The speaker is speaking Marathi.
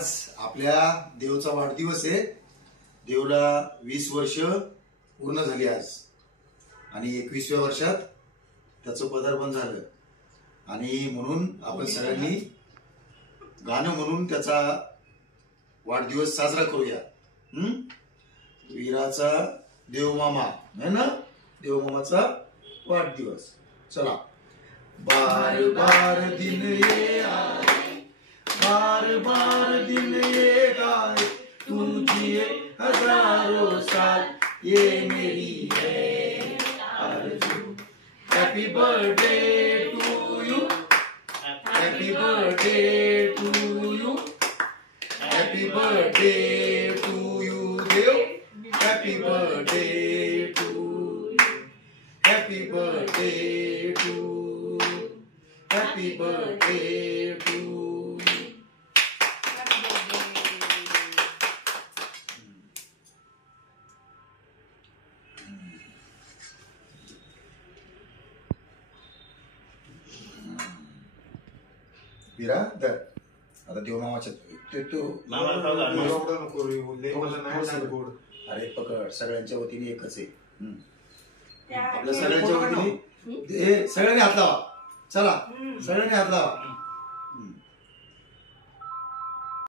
आज आपल्या देवचा वाढदिवस आहे. देवला 20 वर्ष पूर्ण झाली आज आणि 21व्या वर्षात त्याचं पदार्पण झालं. आणि म्हणून आपण सगळ्यांनी गाणं म्हणून त्याचा वाढदिवस साजरा करूया. वीराचा देवमामा है ना, देवमामाचा वाढदिवस. चला. बार बार दिन ये आए, बार बार दिन ये गाए, तू जिए हजारों साल, ये मेरी है आरज़ू. Happy birthday to you, happy birthday to you, happy birthday to you Dev, happy birthday to you, happy birthday to, happy birthday to. वीरा दर आता देवमामाच्या तो अरे पकड, सगळ्यांच्या वतीने एकच आहे. आपल्या सगळ्यांच्या वतीने सगळ्यांनी हात लावा. चला सगळ्यांनी हात लावा.